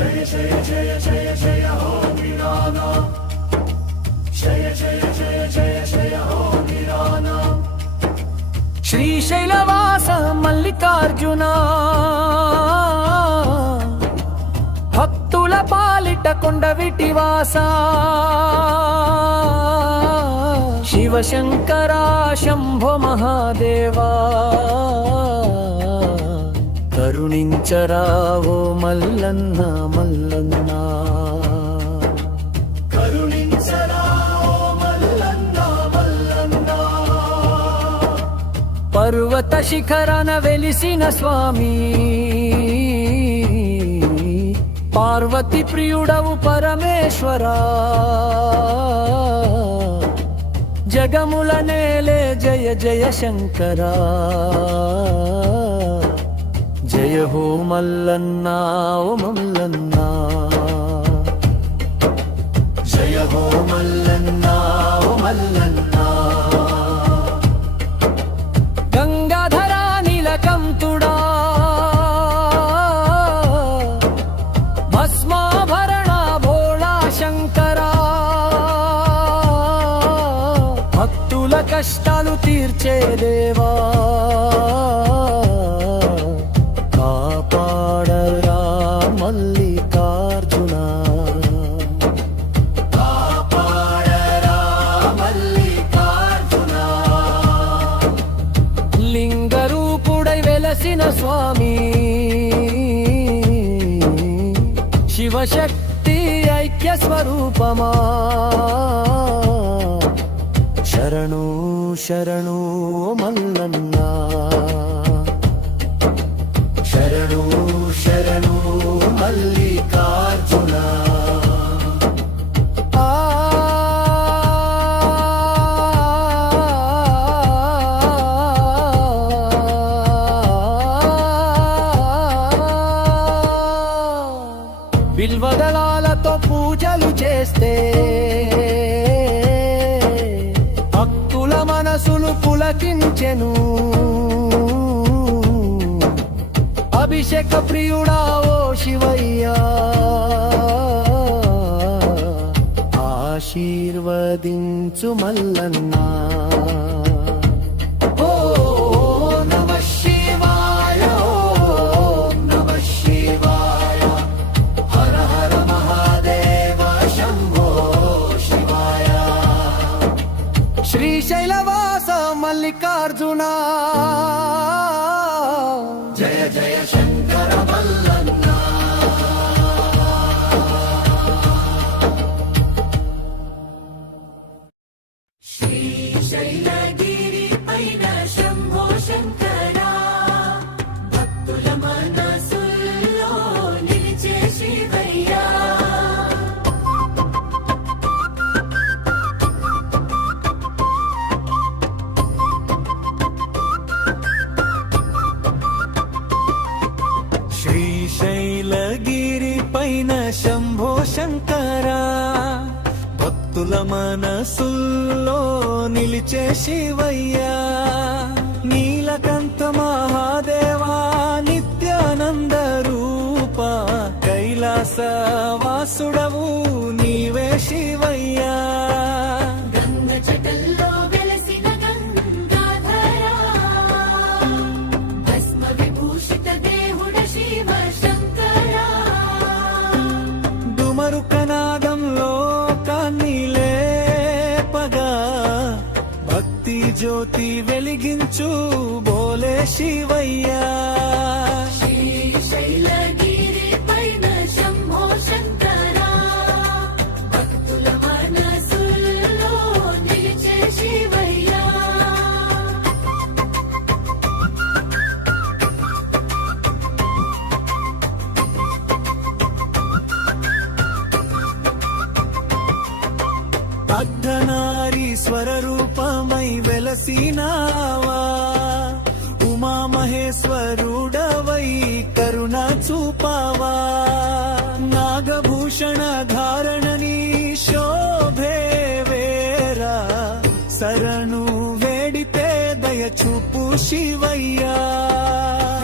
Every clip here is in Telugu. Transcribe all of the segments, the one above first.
జయ జయ జయ జయ జయ హో నిరానా జయ జయ జయ జయ జయ హో నిరానా శ్రీశైలవాస మల్లికార్జున భక్తుల పాలిట కొండవిటివాస శివశంకరా శంభో మహాదేవా కరుణించరావో మల్లన్న మల్లన్న కరుణించరావో మల్లన్న మల్లన్న పర్వత శిఖరన వెలిసిన స్వామి పార్వతి ప్రియుడవు పరమేశ్వరా జగముల నేలే జయ జయ శంకరా జయ హో మల్లన్న ఓ మల్లన్న జయ హో మల్లన్న ఓ మల్లన్న గంగాధరా నీలకంఠుడా భస్మాభరణ భోళా శంకరా భక్తుల కష్టాలు తీర్చే దేవా కాపాడరా మల్లికార్జున కాపాడరా మల్లికార్జున లింగరూపుడై వెలసిన స్వామి శివశక్తి ఐక్య స్వరూపమా శరణు శరణు మల్లన్న శరణు శరణు మల్లికార్జున బిల్వదళాలతో పూజలు చేస్తే భక్తుల మనసులు పులకించెను అభిషేక ప్రియుడా ఓ శివయ్యా ఆశీర్వదించు మల్లన్న ఓ నమః శివాయ ఓం నమః శివాయ హర హర మహాదేవ శంభో శివాయ శ్రీశైలవాస మల్లికార్జున జయ జయ శంకర మల్లన్న శ్రీశైలగిరి పైన శంభో శంకరా భక్తుల మనసుల్లో నిలిచే శివయ్యా శ్రీశైలగిరి పైన శంభో శంకరా భక్తుల మనసుల్లో నిలిచే శివయ్యా నీలకంఠ మహాదేవా నిత్యానంద రూప కైలాస వాసుడవు నీవే శివయ్యా మరుకనాదంలో కన్నీలేపగా భక్తి జ్యోతి వెలిగించు బోలే శివయ్యా శ్రీశైలగిరి పైన శంభో శంకరా భక్తుల మనసుల్లో నిలిచే శివయ్యా అర్ధనారీశ్వర రూపమై వెలసినావా ఉమా మహేశ్వరుడవై కరుణ చూపావా నాగభూషణ ధారణని శోభే వేరా శరణు వేడితే దయ చూపు శివయ్యా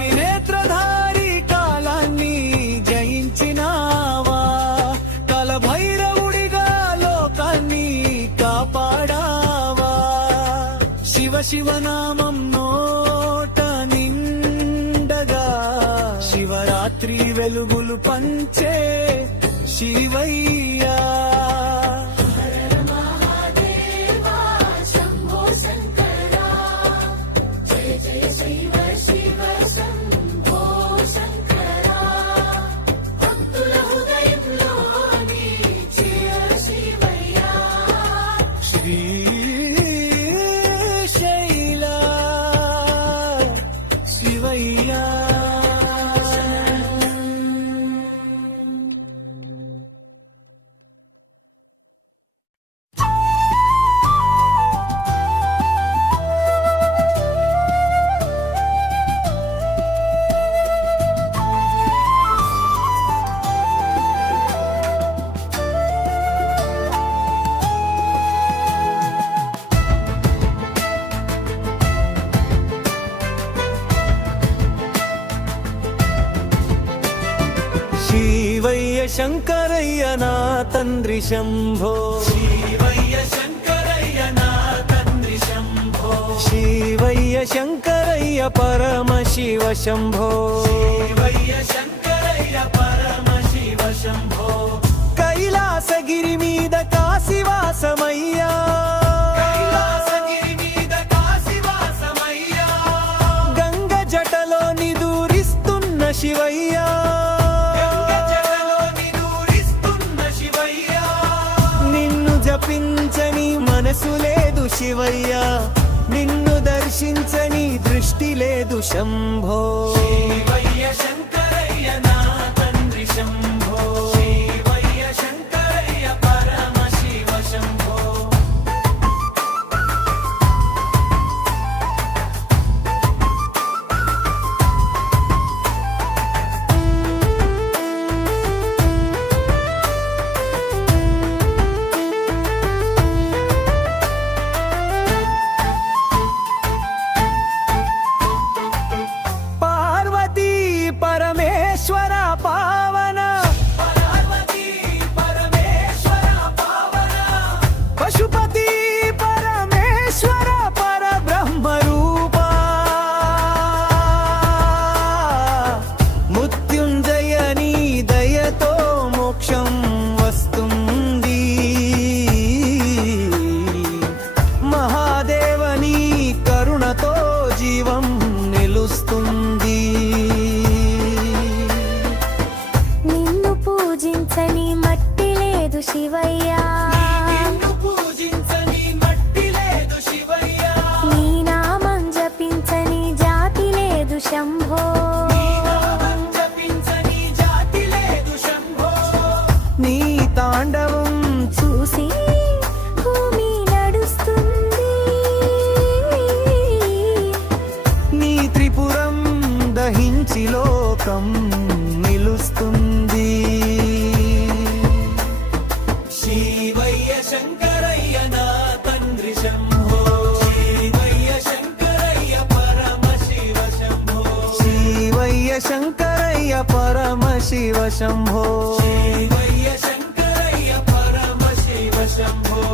వినేత్రధారి కాలాన్ని జయించినా శివనామం నోట నిండగా శివరాత్రి వెలుగులు పంచే శివయ్యా శివయ్య శంకరయ్య నా తండ్రి శంభో శివయ్య శంకరయ్య నా తండ్రి శంభో శివయ్య శంకరయ్య పరమ శివ శంభో శివయ్య శంకరయ్య పరమ శివ శంభో కైలాసగిరి మీద కాశీవాసమయ్యా కైలాసగిరి మీద కాశీవాసమయ్యా గంగ జటలో నిదురిస్తున్న శివయ్యా జపించని మనసు లేదు శివయ్యా నిన్ను దర్శించని దృష్టి లేదు శంభో శివయ్య శంకరయ్య నా తండ్రి శంభో శివయ్య శంకరయ్య పరమ శివ శంభో శివయ్యా నిన్ను పూజించని మట్టి లేదు శివయ్యా నీ నామం జపించని జాతి లేదు శంభో నీ నామం జపించని జాతి లేదు శంభో నీ తాండవం చూసి భూమి నడుస్తుంది నీ త్రిపురం దహించి లోకం నిలుస్తుంది శివయ్య శంకరయ్య నా తండ్రి శంభో శివయ్య శంకరయ్య పరమ శివ శంభో శివయ్య శంకరయ్య పరమ శివ శంభో శివయ్య శంకరయ్య పరమ శివ శంభో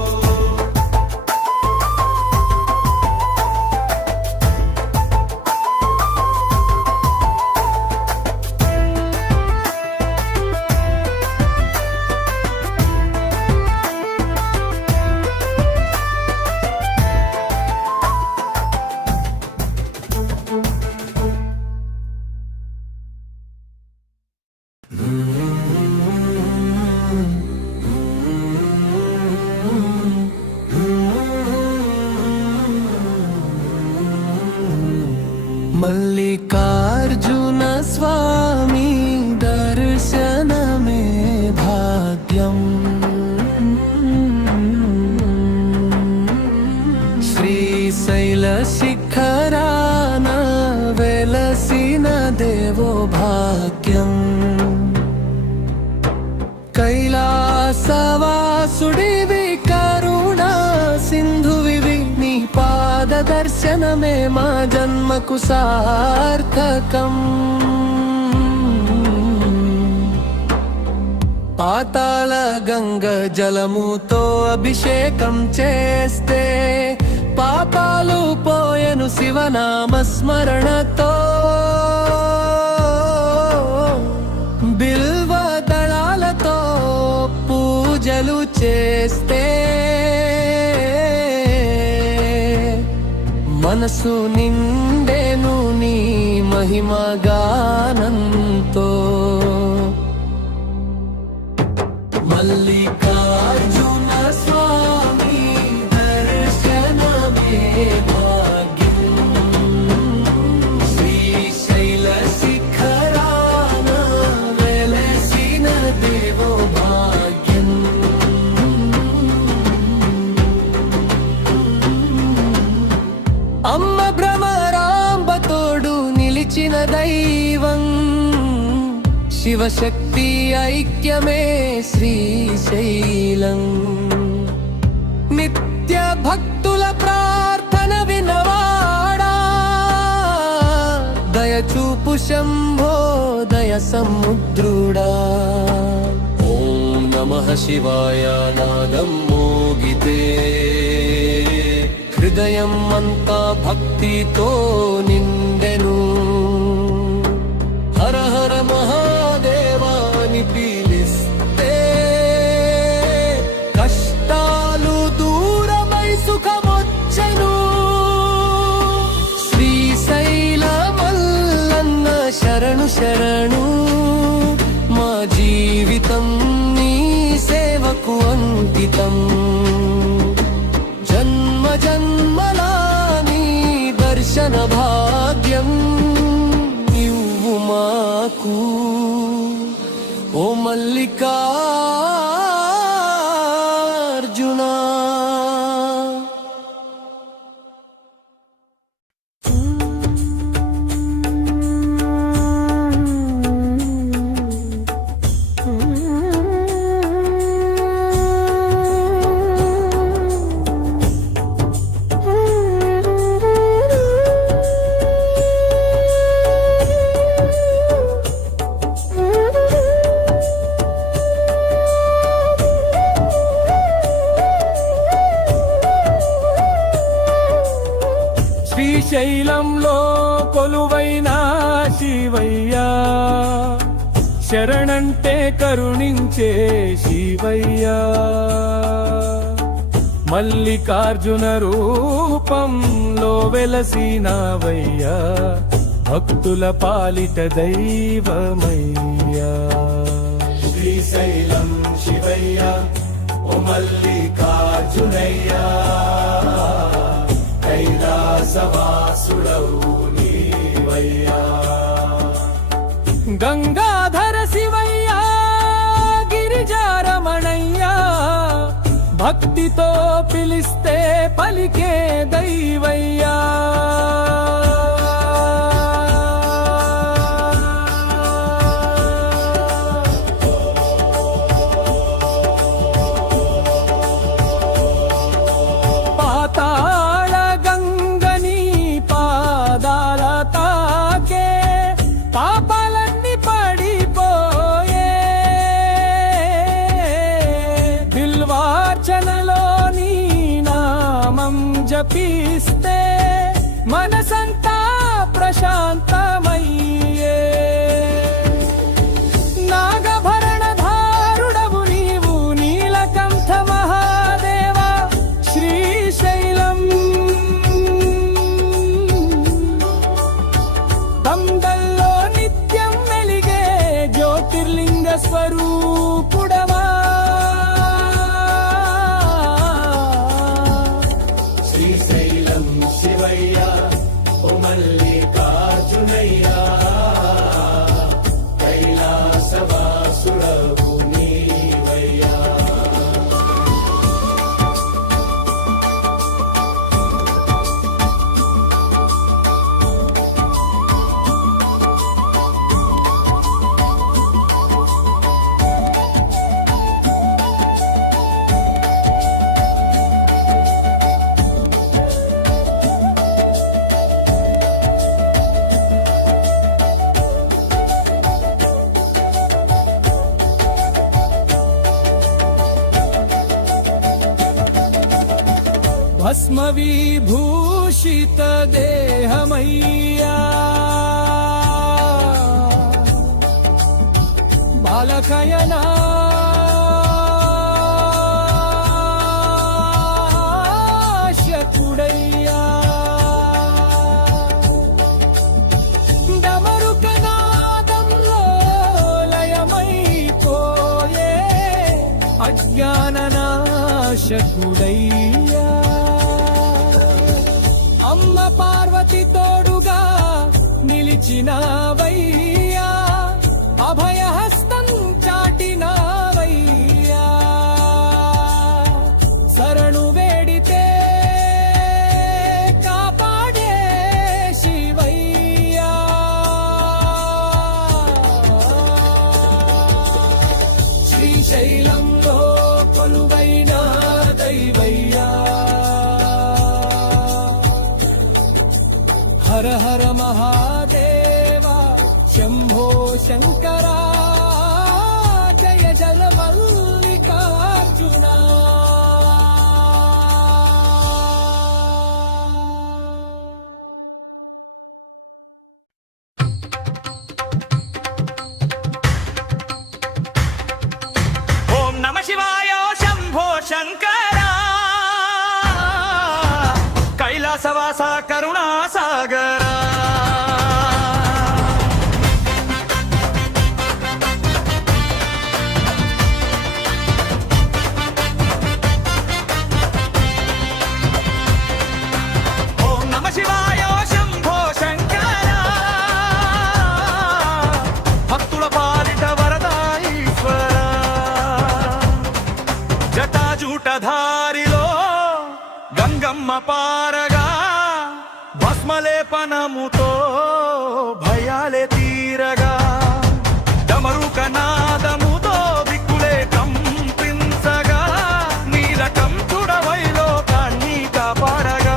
మల్లికార్జున స్వామి దర్శనమే భాగ్యం శ్రీశైల శిఖరాన వెలసిన దేవో భాగ్యం కైలాసవాసుడివి కరుణా సింధువివి నీ పాద దర్శనమే మా జన్మకు సార్థకం పాతాళ గంగ జలముతో అభిషేకం చేస్తే పాపాలు పోయెను శివనామస్మరణతో బిల్వ దళాలతో పూజలు చేస్తే మనసు నిండెను నీ మహిమగానంతో మల్లికార్జున స్వామి దర్శనమే భాగ్యం శ్రీశైల శిఖరాన వెలసిన దేవో భాగ్యం అమ్మ భ్రమరాంబతోడు నిలిచిన దైవం శివశక్తి ఐక్యమే శ్రీశైలం నిత్య భక్తుల ప్రార్థన వినవాడా దయచూపు శంభో దయ సముద్రుడా ఓం నమః శివాయ నాదం మోగితే హృదయం అంతా భక్తితో నిండెను హర హర మహాదేవాని పీలిస్తే కష్టాలు దూరమై సుఖమొచ్చెను శ్రీశైలమల్లన్న శరణు శరణు మా జీవితం నీ సేవకు అంకితం జన్మ జన్మలా నీ దర్శన భాగ్యం ఇవ్వు మాకు ఓ మల్లికార్జున శ్రీశైలంలో కొలువైన శివయ్యా శరణంటే కరుణించే శివయ్యా మల్లికార్జున రూపంలో వెలసినవయ్యా భక్తుల పాలిట దైవమయ్యా శ్రీశైలం శివయ్య ఓ మల్లికార్జునయ్యా కైలాసవాసుడవు నీవయ్యా గంగాధర శివయ్యా గిరిజారమణయ్యా భక్తితో పిలిస్తే పలికే దైవయ్యా పాతాళ గంగని పాదాల తాకే పాపాలన్నీ పడిపోయే బిల్వార్చనలో నీ నామం జపిస్తే మనసంతా ప్రశాంతమయ్యే నాగభరణధారుడవు నీవు నీలకంఠ మహాదేవ శ్రీశైలం దండల్లో నిత్యం వెలిగే జ్యోతిర్లింగ స్వరూపుడవా శ్రీశైలం శివయ్య ఓ మల్లికార్జునయ్యా కైలాసవాసుడవు నీవయ్యా భస్మవిభూషిత దేహమయ్యా బాలకయనా శకుడయ్యా డమరుకనాదంలో లయమైపోయే అజ్ఞాననాశకుడయ్యా అమ్మ పార్వతి తోడుగా నిలిచినావయ్యా అభయహస్తం చాటినావయ్యా శరణు వేడితే కాపాడే శివయ్యా శ్రీశైలంలో కొలువైన దైవయ్యా హర హర మహాదేవ శంభో శంకరా జయ జల మల్లికార్జున ఓం నమ శివాయ శంభో శంకర కైలాసవాస కరుణాసాగర ఓం నమ శివాయ శంభో శంకర భక్తుల పాలిట వరదాయీశ్వర జటాజూటధారిలో గంగమ్మ పారగా భస్మలేపనముతో భయాలే తీరగా డమరుకనాదముతో దిక్కులే కంపించగా నీలకం చుడవైలో కాన్ని కాపాడగా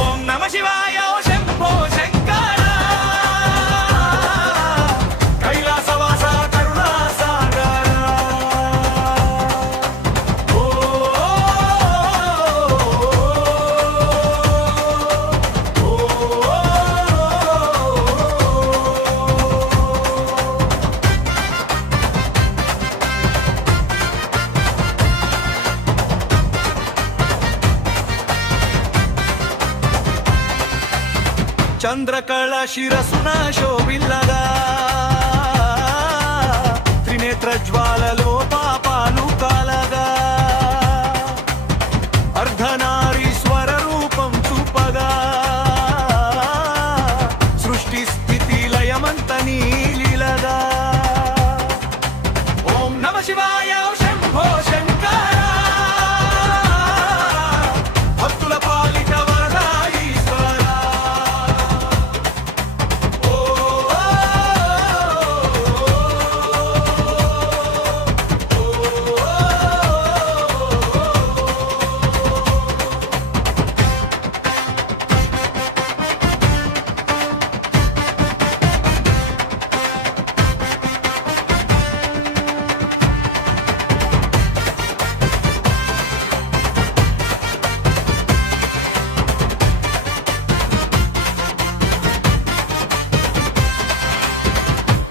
ఓం నమ శివాయ శంభో శంకర కైలాసవాస కరుణాసాగర చంద్రకళ శిరసున శోభిల్లగా త్రినేత్ర జ్వాలలో పాపాలు కాలగా అర్ధనారీశ్వర రూపం చూపగా సృష్టి స్థితి లయమంత నీలిలగా ఓం నమ శివాయ శంభో శంకర భక్తుల పాలిట వరదాయీశ్వర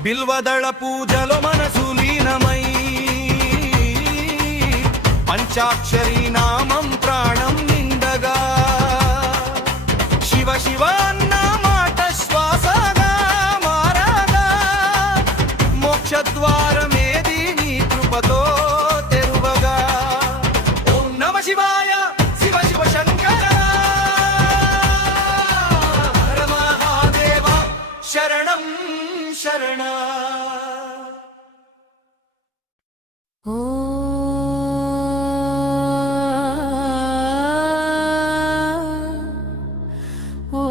బిల్వదళ పూజలో మనసు లీనమై పంచాక్షరీ నామం ప్రాణం నిండగా శివ శివ అన్న మాట శ్వాసగా మారగా మోక్షద్వారమేది నీ కృపతో తెరువగా ఓం నమ శివాయ శివ శివ శంకర హర మహాదేవ శరణం శరణ ఓ ఓ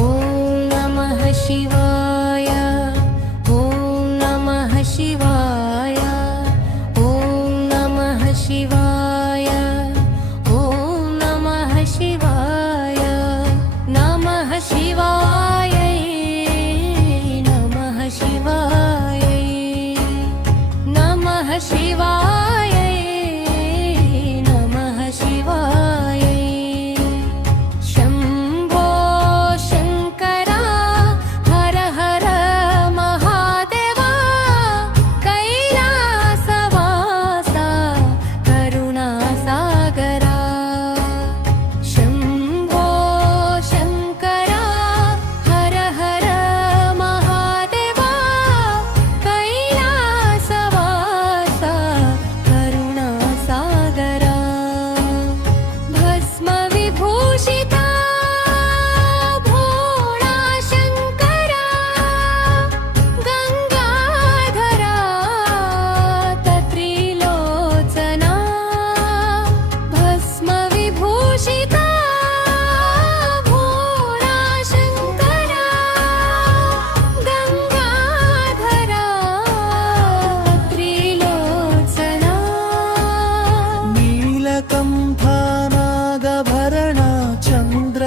ఓం నమః శివాయ ఓం నమః శివాయ ఓం నమః శివాయ ఓం నమః శివాయ నమః శివాయ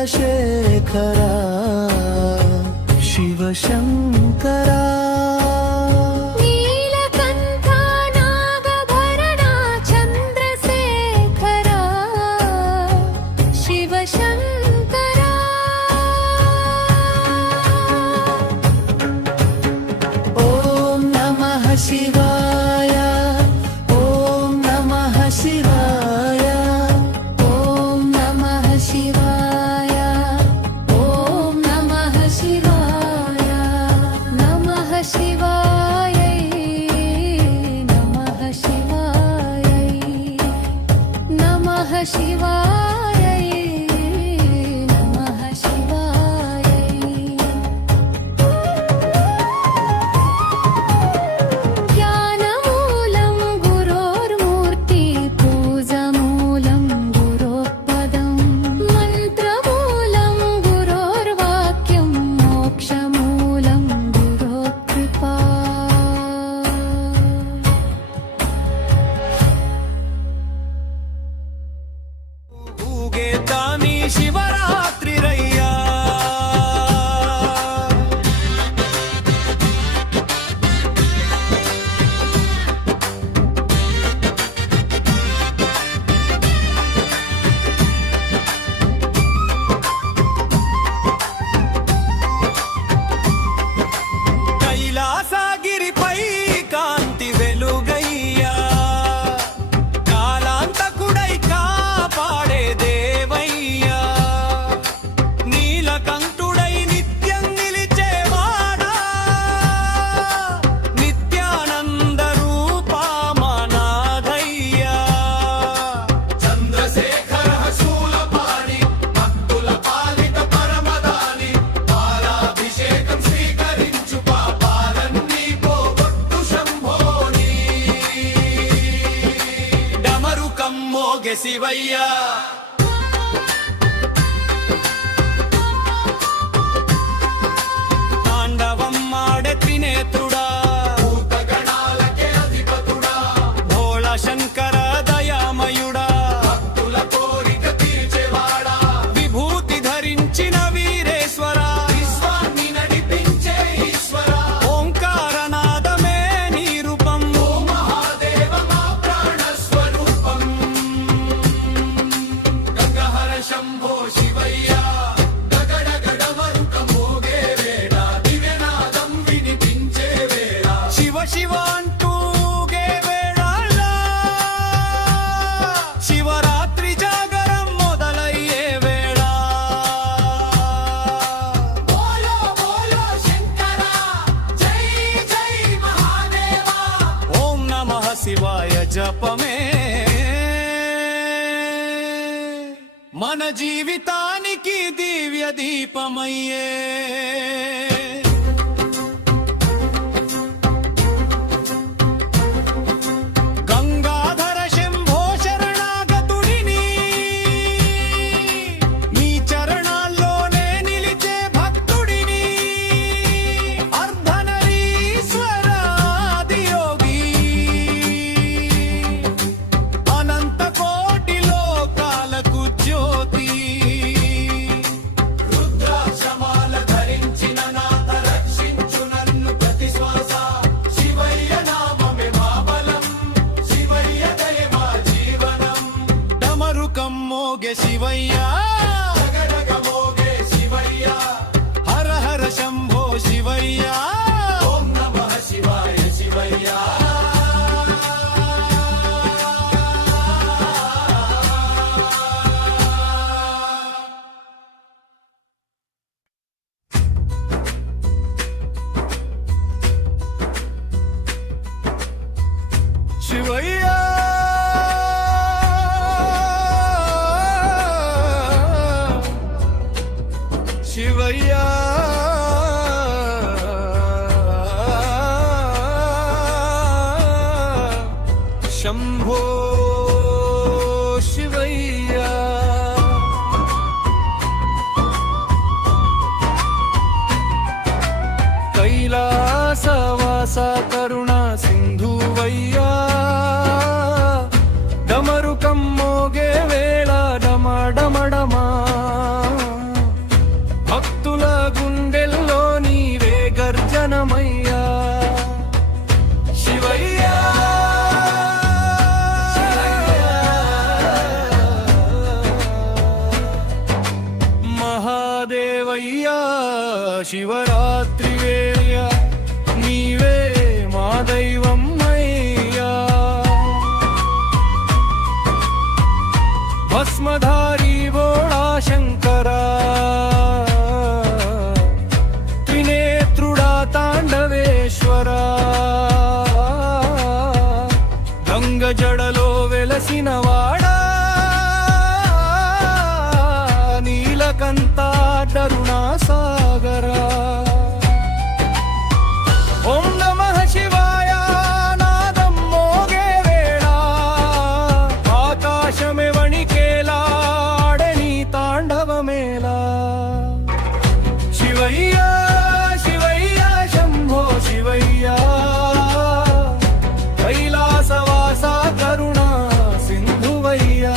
చంద్రశేఖరా శివశంకరా నీలకంఠ నాగభరణ చంద్రశేఖరా శివశంకరా ఓం నమః శివాయ ఓం నమః శివాయ ఓం నమః శివాయ ఓం నమః శివాయ నమః శివాయ నమః శివాయ నమః శివాయ నమః శివాయ జ్ఞానమూలం గురోర్మూర్తి పూజమూలం గురోపదం మంత్రమూలం గురోర్వాక్యం మోక్షమూలం గురోకృపా ఊగేదాని శివరాత్రి రయ్యా కైలాసగిరిపై కాంతి వెలుగయ్యా కాలాంతకుడై కాపాడే దేవయ్యా నీలకంఠుడై నిత్యం నిలిచేవాడా నిత్యానంద రూపా మనాథయ్యా చంద్రశేఖర శూలపాణి భక్తుల పాలిత పరమదాని పాలాభిషేకం స్వీకరించు పాపాలన్నీ పోగొట్టు శంభోని డమరుకం మోగె శివయ్యా తాండవం మాడే త్రినేత్రుడా భూతగణాలకే అధిపతుడా భోళ శంకర దయామయుడా భక్తుల కోరిక తీర్చేవాడా విభూతి ధరించిన వీరేశ్వర విశ్వాన్ని నడిపించే ఈశ్వర ఓంకారనాదమే నీ రూపం ఓ మహాదేవ మా ప్రాణస్వరూపం గంగహర శంభో శివయ్య గగడగడమరుక మోగే వేళ దివ్యనాదం వినిపించే వేళ శివ శివ అంటూగే వేళ శివరాత్రి జాగరం మొదలయ్యే వేళ బోలో బోలో శంకర జై జై మహాదేవా ఓం నమః శివాయ జపమే మన జీవితానికి దివ్య దీపమయ్యే గంగాధర శంభో శరణాగతుడిని నీ చరణాల్లోనే నిలిచే భక్తుడిని అర్ధనరీశ్వర ఆదియోగి అనంత కోటి లోకాలకు జ్యోతి రుద్రాక్షమాల ధరించిన నాథ రక్షించు నన్ను ప్రతి శ్వాస శివయ్య నామమే మా బలం శివయ్య దయ మా జీవనం డమరుకం మోగే శివయ్య జగడగ మోగే శివయ్య హర హర శంభో శివయ్య ఓం నమః శివాయ శివయ్య శివయ్య శివయ్య శంభో శివయ్య కైలాసవాస కరుణ సింధువయ్యా డమరుకం మోగే వేళ డమ డమ డమా శివరాత్రి వేళ నీవే మా దైవం అయ్యా భస్మధారి బోళా శంకరా త్రినేత్రుడా తాండవేశ్వరా గంగ జడలో వెలసిన వాడా నీలకంఠ కరుణా సాగరా ఓం నమః శివాయ నాదం మోగే వేళ ఆకాశమే వణికేలాడని తాండవమేలా శివయ్య శివయ్య శంభో శివయ్య కైలాసవాస కరుణా సింధువయ్యా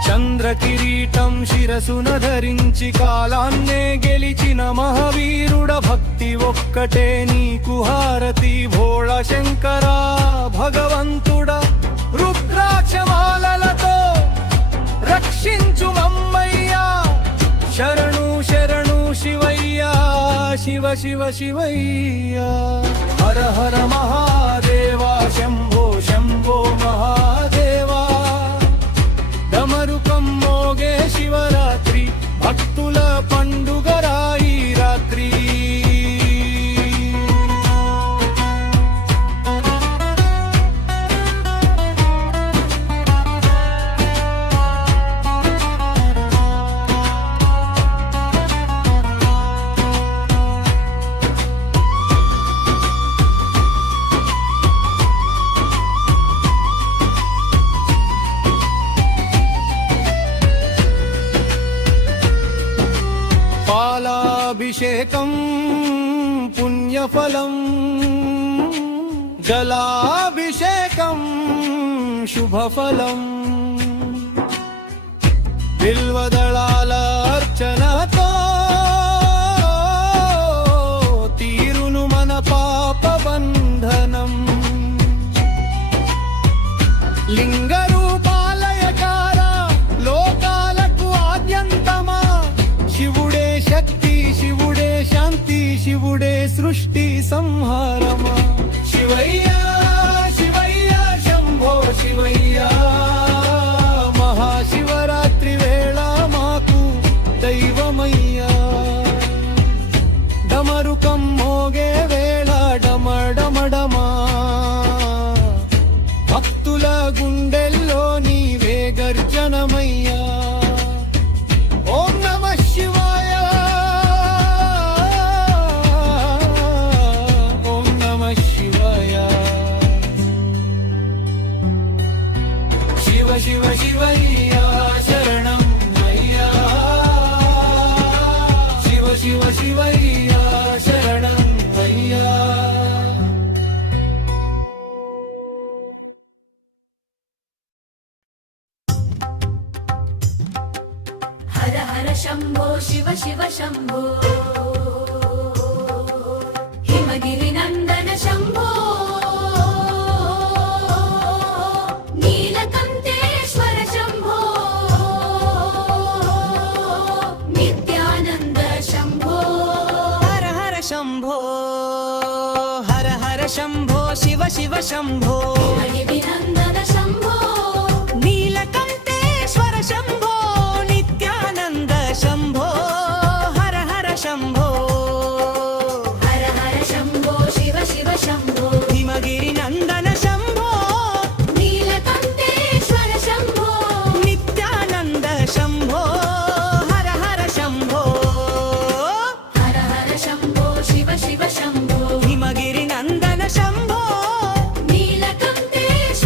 చంద్రకిరీటం శిరసున ధరించి కాలాన్నే గెలిచిన మహావీరుడ భక్తి ఒక్కటే నీకు హారతి భోళ శంకరా భగవంతుడా రుద్రాక్షమాలలతో రక్షించు మమ్మయ్యా శరణు శరణు శివయ్యా శివ శివ శివయ్యా హర హర మహాదేవా శంభో శంభో మహాదేవా డమరుకం మోగే శివరాత్రి భక్తుల పండుగ రాయి రాత్రి పాలాభిషేకం పుణ్యఫలం జలాభిషేకం శుభఫలం బిల్వదళాల అర్చనతో తీరును మన పాపబంధనం లింగ రూపాలయకార లోకాలకు ఆద్యంతమా శివుడే శక్తి శివుడే శాంతి శివుడే సృష్టి సంహారమా శివయ్య శివయ్య శంభో శివయ్య మహాశివరాత్రి వేళ మాకు దైవమయ్యా డమరుకం మోగే వేళ డమడమడమా భక్తుల గుండెల్లో నీవే గర్జనమయ్యా ఓం నమః శివాయ ఓం నమః శివాయ శివ శివ శివయ్యా శరణం అయ్యా శివ శివ శివయ్యా శరణం అయ్యా హర హర శంభో శివ శివ శంభో హిమగిరి నందన శంభో నీలకంఠేశ్వర శంభో నిత్యానంద శంభో హర హర శంభో హర హర శంభో శివ శివ శంభో హిమగిరి నందన శంభో నీలకంఠేశ్వర శంభో నిత్యానంద శంభో హర హర శంభో హర హర శంభో శివ శివ శంభో హిమగిరి నందన శంభో నీలకంఠేశ్వర శంభో నిత్యానంద శంభో హర హర శంభో హర హర శంభో శివ శివ శంభో హిమగిరి నందన శంభో నీలకంఠేశ్వర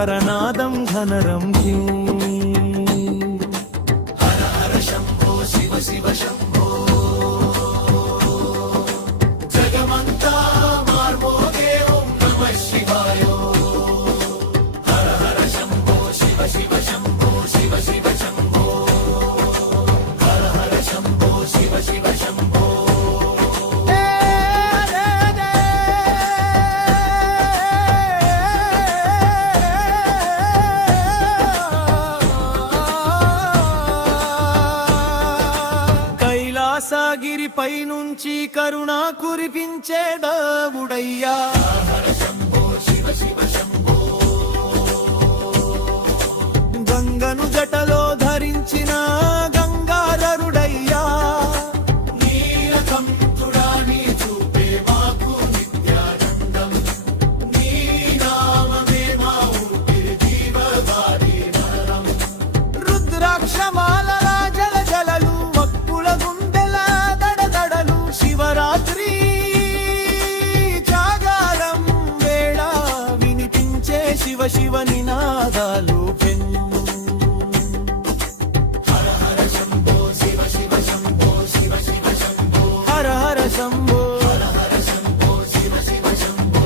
శంకరనాదం ఘనరం హర హర శంభో శివ శివ శంభో జగమంతా మార్మోగే ఓం నమః శివాయ హర హర శంభో శివ శివ శంభో శివ శివ శంభో హర హర శంభో శివ శివ శంభో కైలాసగిరిపై నుంచి కరుణ కురిపించే దేవుడయ్యా గంగను జటలో ధరించిన గంగాధరుడయ్యా నీలకంఠుడా నీ చూపే మాకు నిత్యానందం నీ నామమే మా ఊపిరి జీవవారి నరం రుద్రాక్షమాల జల జలలు వక్కుల గుండెల దడదడలు శివరాత్రి జాగారం వేళ వినిపించే శివ శివ నినాదాలు హర హర శంభో శివ శివ శంభో శివ శివ శంభో హర హర శంభో హర హర శంభో శివ శివ శంభో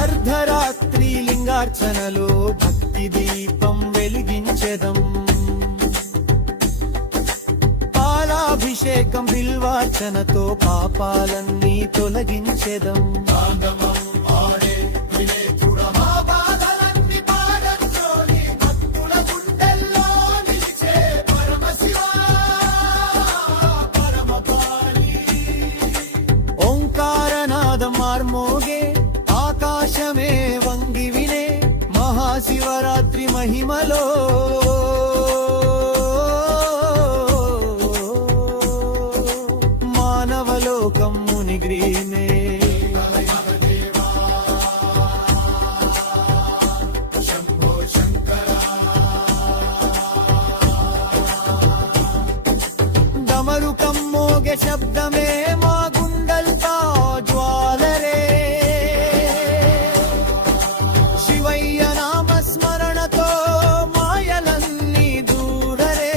అర్ధరాత్రి లింగార్చనలో భక్తి దీపం వెలిగించెదం పాలాభిషేకం బిల్వార్చనతో పాపాలన్నీ తొలగించెదం తాండవం ఆడే వినేతుడ మా బాధలన్నీ పాడంతోని భక్తుల గుండెల్లో నిలిచే పరమశివ పరమపాలి ఓంకారనాదం మార్మోగే ఆకాశమే వంగి వినే మహాశివరాత్రి మహిమలో మానవలోకం మునిగ్రీనే శంభో శంకర డమరుకం మోగే శబ్దమే మా గుండల్తా జ్వాలరే శివయ్య నామస్మరణతో మాయలన్నీ దూరరే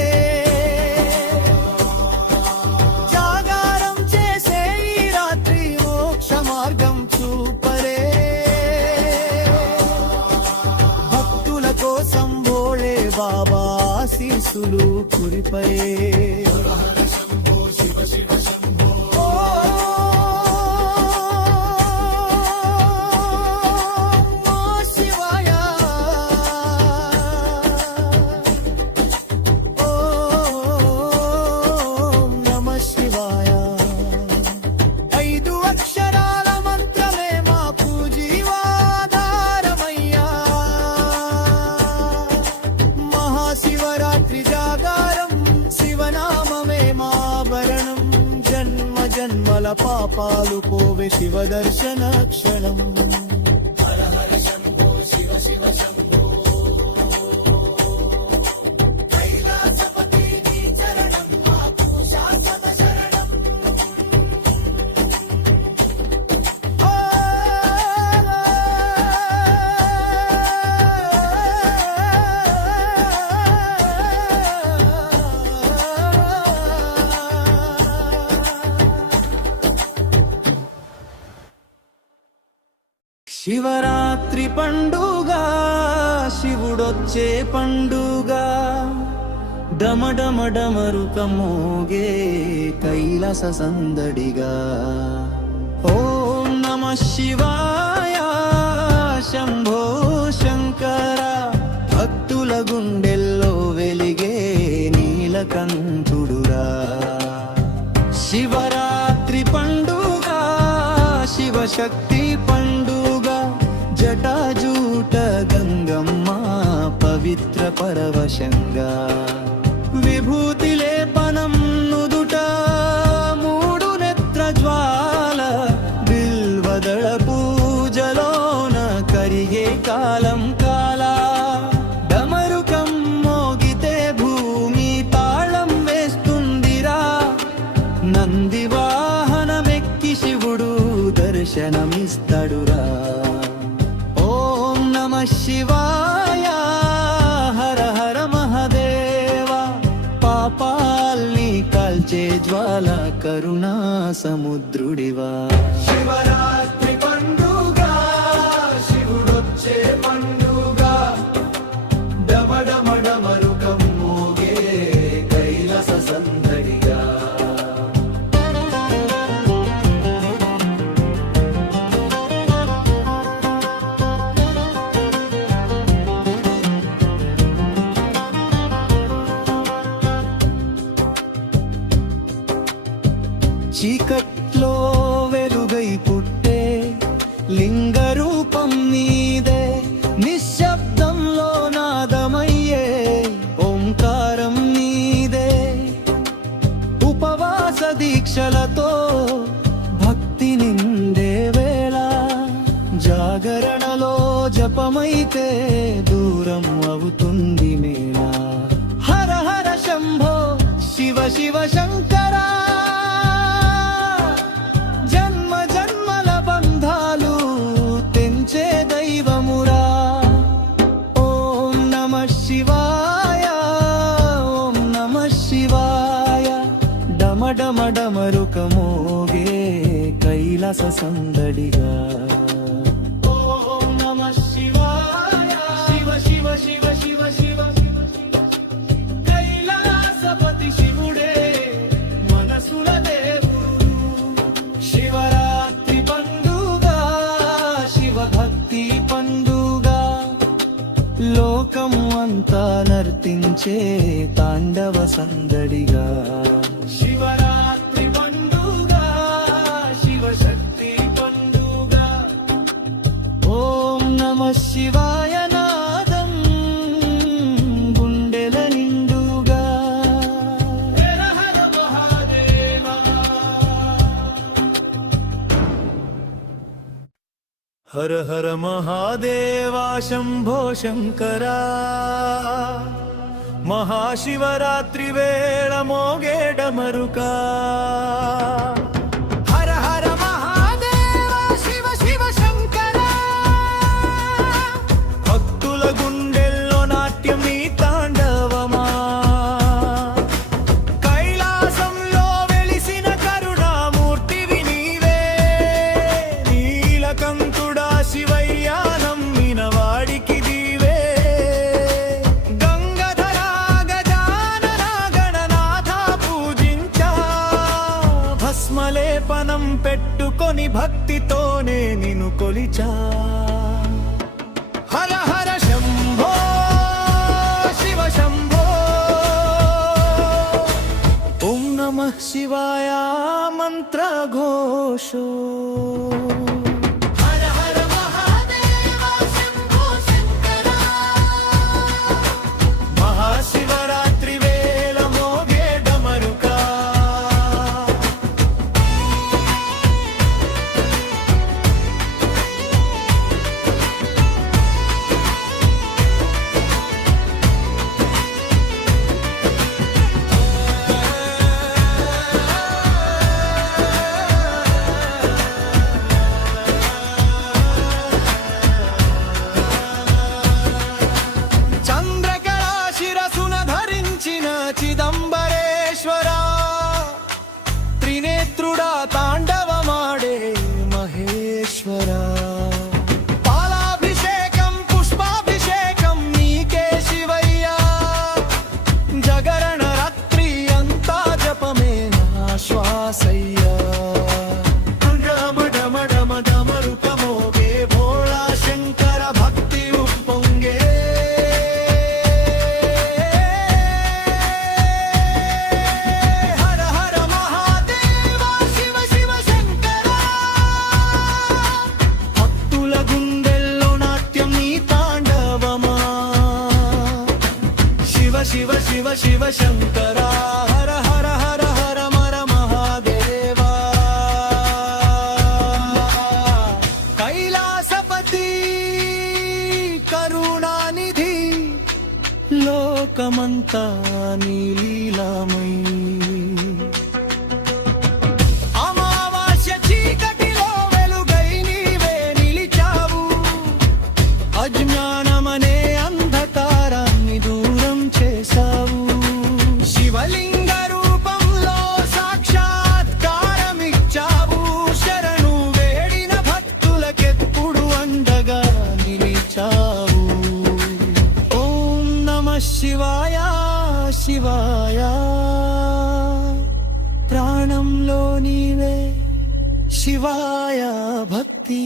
జాగారం చేసే ఈ రాత్రి మోక్ష మార్గం చూపరే భక్తుల కోసం బోళే బాబా ఆశీస్సులు కురిపరే శివరాత్రి జాగారం శివనామమే మాభరణం జన్మ జన్మల పాపాలు పోవే శివ దర్శన క్షణం హర హర శంభో శివ శివ శంభో కైలాసపతి నీ చరణం మాకు శాశ్వత శరణం శివరాత్రి పండుగ శివుడొచ్చే పండుగ డమడమడమరుకమోగే కైలాస సందడిగా ఓం నమ శివాయ శంభో శంకర భక్తుల గుండెల్లో వెలిగే నీలకంఠుడురా శివరాత్రి పండుగ శివశక్తి పండుగ జటాజూట గంగమ్మ పవిత్ర పరవశంగా విభూతి లేపనం నుదుట మూడు నేత్ర జ్వాల బిల్వదళ పూజలోన కరిగే కాలం కాల డమరుకం మోగే దర్శనమిస్తడురా. ఓం నమః శివాయ హర హర మహదేవ, పాపాల్ని కాల్చే జ్వాల కరుణా సముద్రుడివా. శివరాత్రి పండుగ శివుడొచ్చే పండుగ, డమడమడమరుకం మోగే కైలాస సందడిగా. చీకట్లో వెలుగై పుట్టే లింగ రూపం నీదే, నిశ్శబ్దంలో నాదమయ్యే ఓంకారం నీదే. ఉపవాస దీక్షలతో భక్తి నిండే వేళ, జాగరణలో జపమైతే దూరం అవుతుంది మేళ. హర హర శంభో శివ శివ శంకరా, జన్మ జన్మల బంధాలు తెంచే దైవమురా. ఓం నమః శివాయ ఓం నమః శివాయ, డమడమడమరుకమోగే కైలాస సందడిగా. ఓం నమః శివాయ శివ శివ శివ శివ శివ, కైలాసపతి శివుడే మనసుల దేవుడు. శివరాత్రి పండుగ శివ భక్తి పండుగ, లోకం అంతా నర్తించే తాండవ సందడిగా. శివరాత్రి పండుగ శివ శక్తి పండుగ. ఓం నమః శివాయ నాదం గుండెల నిండుగా. హర హర మహాదేవా. హర హర మహాదేవా శంభో శంకరా, మహాశివరాత్రి వేళ మోగే డమరుకా. హర హర మహాదేవా శివ శివ శంకరా, భక్తుల గుండెల్లో నాట్యం నీ తాండవమా. కైలాసంలో వెలిసిన కరుణామూర్తివి నీవే, నీలకంఠుడా శివయ్యా నమ్మిన వాడికి దీవే. గంగధరా గజానన గణనాథ పూజించా, భస్మలేపనం పెట్టుకొని భక్తితోనే నిన్ను కొలిచా. హర హర శంభో శివ శంభో, ఓం నమః శివాయ మంత్ర ఘోషో. హర హర మహాదేవ శంభో శంకరా, మహాశివరాత్రి వేళ మోగే డమరుకా. చంద్రకళా శిరసున ధరించిన చిదంబరేశ్వరా, త్రినేత్రుడా తాండవమాడే మహేశ్వరా. పాలాభిషేకం పుష్పాభిషేకం నీకే శివయ్యా, జగరణ రాత్రి అంతా జపమే నా శ్వాసయ్యా. డమడమడమరుకమోగే భోళా శంకర భక్తి ఉప్పొంగే. హర హర మహాదేవా శివ శివ శంకరా, భక్తుల గుండెల్లో నాట్యం నీ తాండవమా. శివ శివ శివ శివ శంకరా, హర హర హర హర మర మహాదేవ. శివాయ భక్తి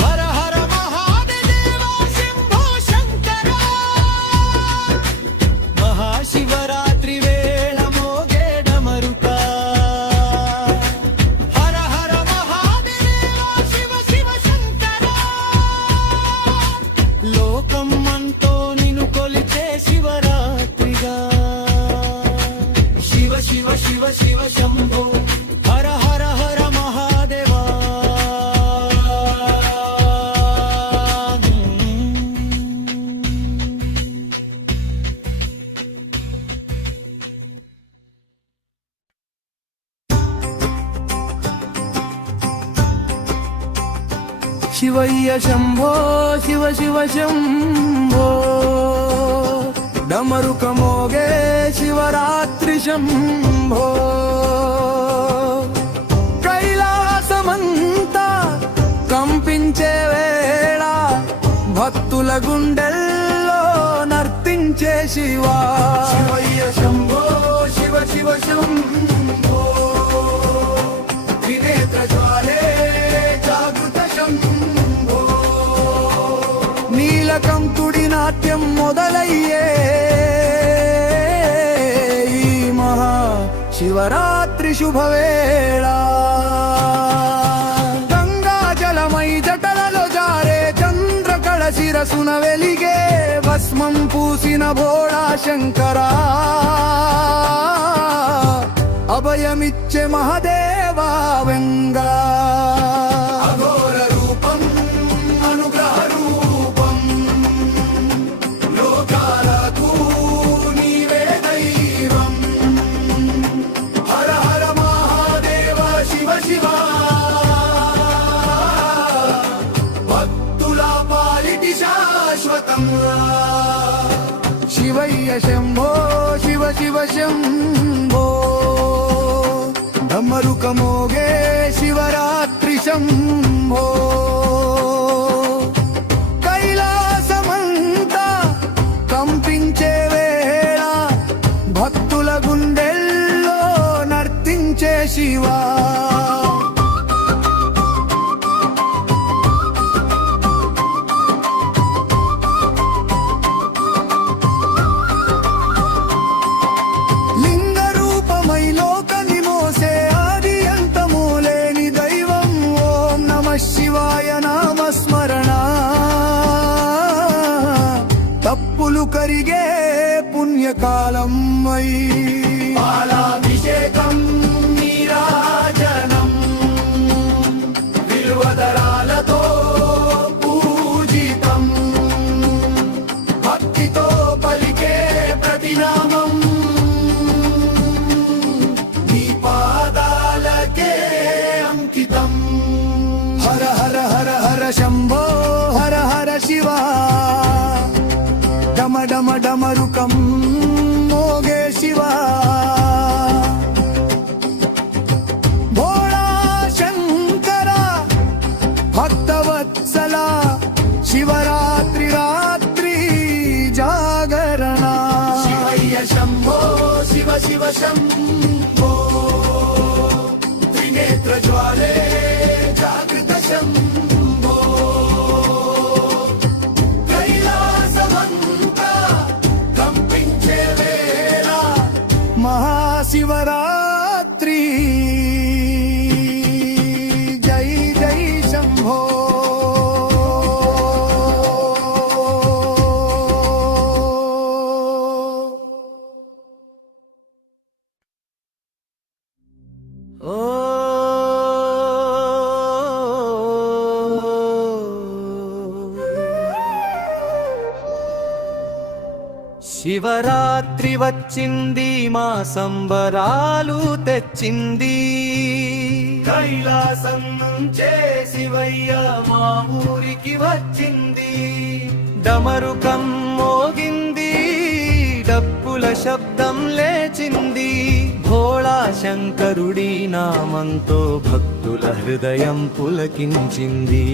హర హర మహాదేవ శంభో శంకర మహాశివరాత్రి వేళ మోగే డమరుక హర హర మహాదేవ శివ శివ శంకర లోకం అంతో నిన్ను కొలిచే శివరాత్రిగా శివ శివ శివ శివ శంభో హర హర హర మహాదేవా శివయ్య శంభో శివ శివ శంభో డమరుక మోగే శివరాత్రి శంభో కైలాసమంతా కంపించే వేళ భక్తుల గుండెల్లో నర్తించే శివా శివయ్య శంభో శివ శివ శంభో త్రినేత్ర జ్వాలే జాగృత శంభో నీలకంఠుడి నాట్యం మొదలయ్యే ఈ మహా శివరాత్రి శుభవేళ గంగా జలమై జటలలో జారే చంద్రకళ శిరసున వెలిగే భస్మం పూసిన భోళా శంకరా అభయమిచ్చే మహదేవా వెంగా అఘోర రూపం అనుగ్రహ రూపం లోకాలకు నీవే దైవం హర హర మహాదేవ శివ శివ భక్తుల పాలిటి శాశ్వతం శివయ్య శంభో శివ శివ శంభో డమరుక మోగే శివరాత్రి శంభో కైలాసమంతా కంపించే వేళ భక్తుల గుండెల్లో నర్తించే శివా లింగ రూపమై లోకని మోసే ఆది అంతము లేని దైవం ఓం నమః శివాయ నామస్మరణ తప్పులు కరిగే పుణ్యకాలం వై పాలాభిషేకం నీరాజనం విలువదరాలతో పూజితం భక్తితో పలికే ప్రతినామం నీ పాదాలకే అంకితం హర హర హర హర శంభో హర హర శివా డమ డమ డమరుకం మోగే శివా భోళా శంకర భక్తవత్సల శివరాత్రి రాత్రి జాగరణ శివయ్య శంభో శివ శివ శంభో త్రినేత్ర జ్వాలే జాగృత శంభో కైలాసమంతా కంపించే వేళ మహాశివరాత్రి జై జై శంభో ఓ శివరాత్రి వచ్చింది మా సంబరాలు తెచ్చింది కైలాసం నుంచే శివయ్య మా ఊరికి వచ్చింది డమరుకం మోగింది డప్పుల శబ్దం లేచింది భోళా శంకరుడి నామంతో భక్తుల హృదయం పులకించింది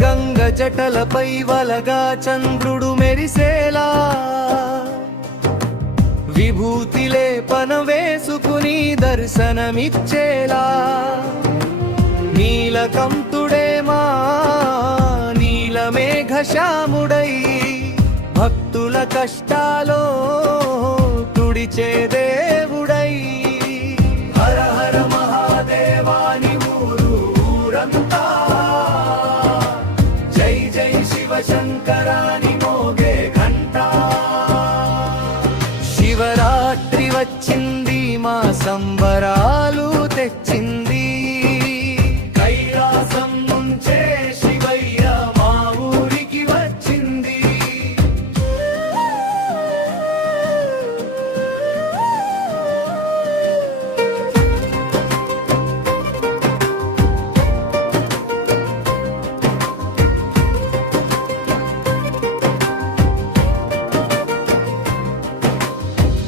గంగ జటలపై వలగా చంద్రుడు మెరిసేలా విభూతిలే పన వేసుకుని దర్శనమిచ్చేలా నీలకంఠుడే మా నీలమేఘశ్యాముడై భక్తుల కష్టాలో తుడిచే దేవుడై హర హర మహాదేవాని ఊరంతా జై జై శివ శంకరాని మోగే ఘంటా శివరాత్రి వచ్చింది మా సంబరాలు తెచ్చింది కైలాసం నుంచే శివయ్య మా ఊరికి వచ్చింది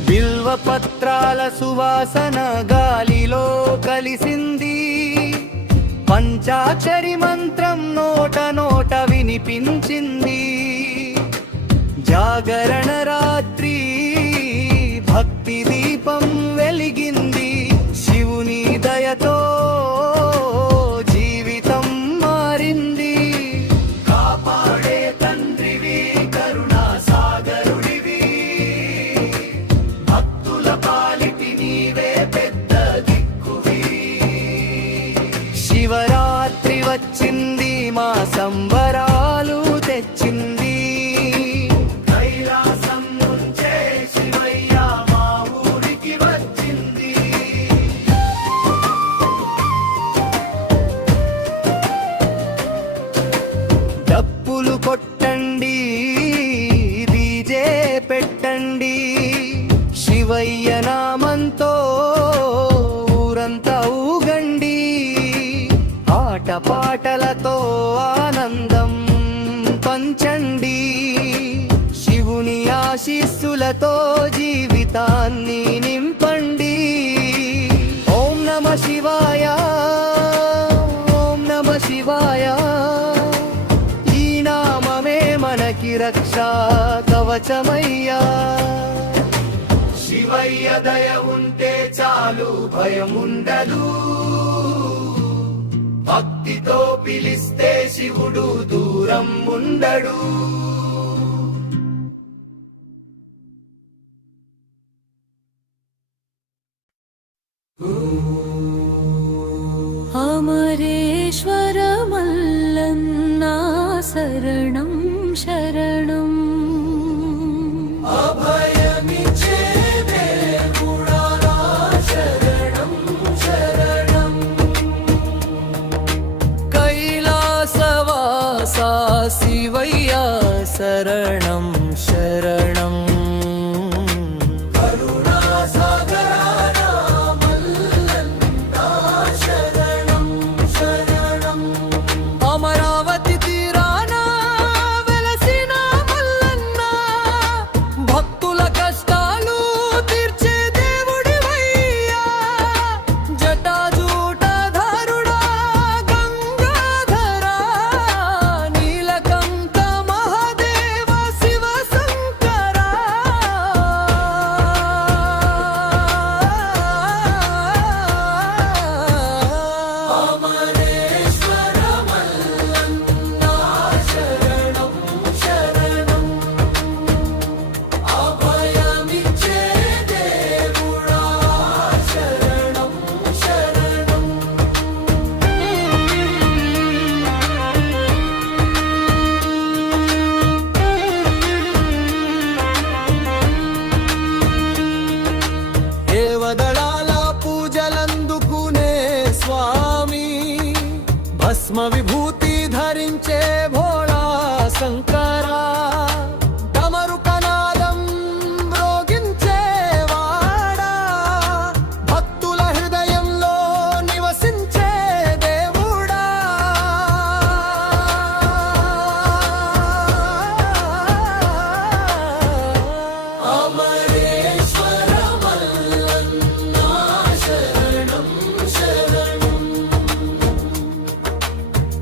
బిల్వపత్రాల సువాసన గాలిలో కలిసింది పంచాక్షరి మంత్రం నోట నోట వినిపించింది జాగరణ రాత్రి భక్తి దీపం వెలిగింది శివుని దయతో జీవితం మారింది కాపాడే తండ్రివి కరుణా సాగరుడివి భక్తుల పాలిటి నీవే పెద్ద దిక్కువి శివరాత్రి వచ్చింది మా సంబరాలు తెచ్చింది కైలాసం నుంచే శివయ్య మా ఊరికి వచ్చింది డప్పులు కొట్టండి డీజే పెట్టండి శివయ్య నామంతో ఊరంతా ఊగండి ఆటపాటలతో ఆనందం పంచండి శివుని ఆశీస్సులతో జీవితాన్ని నింపండి ఓం నమ శివాయ ఓం నమ శివాయ ఈ నామమే మనకి రక్షా కవచమయ్యా శివయ్య దయ ఉంటే చాలు భయముండదు భక్తితో పిలిస్తే శివుడు దూరం ఉండడు అమరేశ్వర మల్లన్నా శరణం శరణం అభయమిచ్చే దేవుడా శరణం శరణం కైలాసవాసా శివయ్య శరణం శరణం అమరావతి తీరాన వెలసిన మల్లన్న భక్తుల కష్టాలు తీర్చే దేవుడివయ్యా జటాజూటధరుడా గంగాధరా నీలకంఠ మహాదేవ శివ శంకరా అమరేశ్వర మల్లన్నా శరణం శరణం అభయమిచ్చే దేవుడా శరణం శరణం దేవదళాల పూజలందుకునే స్వామి భస్మ విభూతి ధరించే భోళా శంకరా డమరుకనాదం మ్రోగించే వాడా భక్తుల హృదయంలో నివసించే దేవుడా అమరేశ్వర మల్లన్నా శరణం శరణం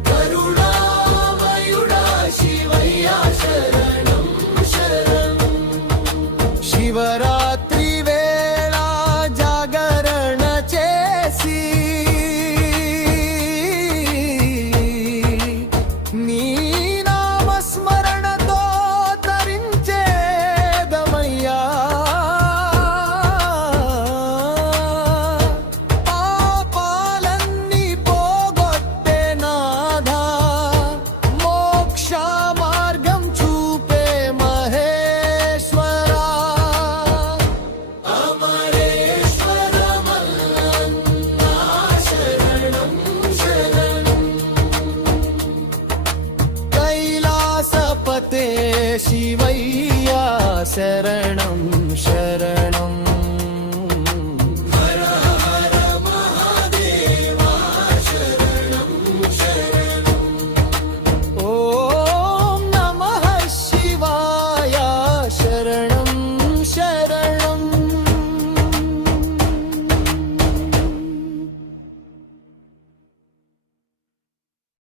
కరుణామయుడా శివయ్య శరణం శరణం శివరాత్రి వే శరణం